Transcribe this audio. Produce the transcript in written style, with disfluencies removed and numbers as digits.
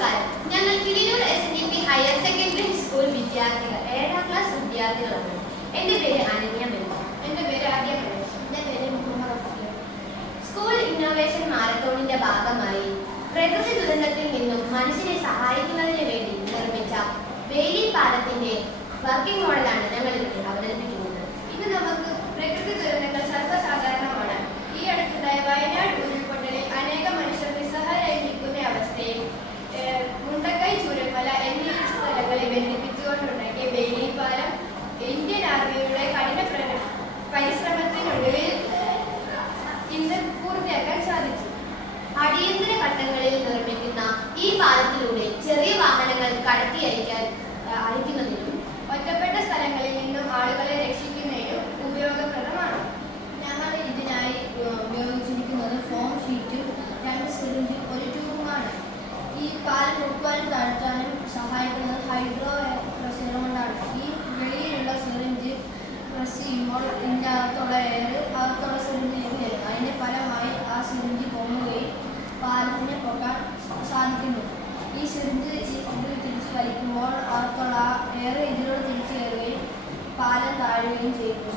നമസ്കാരം. ഞങ്ങൾ കിളിനൂർ SNDP higher secondary school വിദ്യാർത്ഥികൾ 7ാം ക്ലാസ് വിദ്യാർത്ഥികളാണ്. എൻ്റെ പേര് അനന്യ ബെന്നി. എൻ്റെ പേര് ആദ്യ ഗണേഷ്. എൻ്റെ പേര് മുഹമ്മദ് റഫീഖ്. സ്കൂൾ ഇന്നോവേഷൻ മാരത്തോണിന്റെ ഭാഗമായി പ്രകൃതി ദുരന്തത്തിൽ നിന്നും മനുഷ്യനെ സഹായിക്കുന്നതിന് വേണ്ടി നിർമ്മിച്ച വേലി പാലത്തിന്റെ വർക്കിംഗ് മോഡലാണ് ഞങ്ങൾ ഇവിടെ അവതരിപ്പിക്കുന്നത്. ഇന്ന് നമുക്ക് പ്രകൃതി ദുരന്തങ്ങൾ സർവ്വസാധാരണമാണ്. ഈ അടുത്തുണ്ടായ വയനാട് ഉരുൾപൊട്ടലിൽ അനേകം മനുഷ്യർ നിസ്സഹായരായി നിൽക്കുന്ന അവസ്ഥയിൽ മുണ്ടക്കൈ ചൂരൽമല എന്നീ സ്ഥലങ്ങളെ ബന്ധിപ്പിച്ചുകൊണ്ടുണ്ടാക്കിയ വേലി പാലം ഇന്ത്യൻ ആർമിയുടെ കഠിന പരിശ്രമത്തിനൊടുവിൽ ഇന്ന് പൂർത്തിയാക്കാൻ സാധിച്ചു. അടിയന്തര ഘട്ടങ്ങളിൽ നിർമ്മിക്കുന്ന ഈ പാലത്തിലൂടെ ചെറിയ വാഹനങ്ങൾ കടത്തി അയക്കുന്നതിനും ഒറ്റപ്പെട്ട സ്ഥലങ്ങളിൽ നിന്നും ആളുകളെ രക്ഷിക്കുന്നതിനും ഉപയോഗപ്രദമാണ്. ഞങ്ങൾ ഇതിനായി ഉപയോഗിച്ചിരിക്കുന്നത് ഫോം ഷീറ്റും 2 സിറിഞ്ചും ഒരു ട്യൂബുമാണ്. ഈ പാലം ഉൾപ്പാലും താഴ്ത്താനും സഹായിക്കുന്നത് ഹൈഡ്രോ പ്രഷർ കൊണ്ടാണ്. ഈ വെളിയിലുള്ള സിറിഞ്ച് പ്രസ് ചെയ്യുമ്പോൾ ഇതിൻ്റെ അകത്തുള്ള സിറിഞ്ചിലേക്ക് വരും. അതിൻ്റെ ഫലമായി ആ സിറിഞ്ച് പൊങ്ങുകയും പാലത്തിനെ പൊക്കാൻ സാധിക്കുന്നു. ഈ സിറിഞ്ച് തിരിച്ച് വലിക്കുമ്പോൾ അകത്തുള്ള എയർ ഇതിലൂടെ തിരിച്ചു കയറുകയും പാലം താഴുകയും ചെയ്യുന്നു.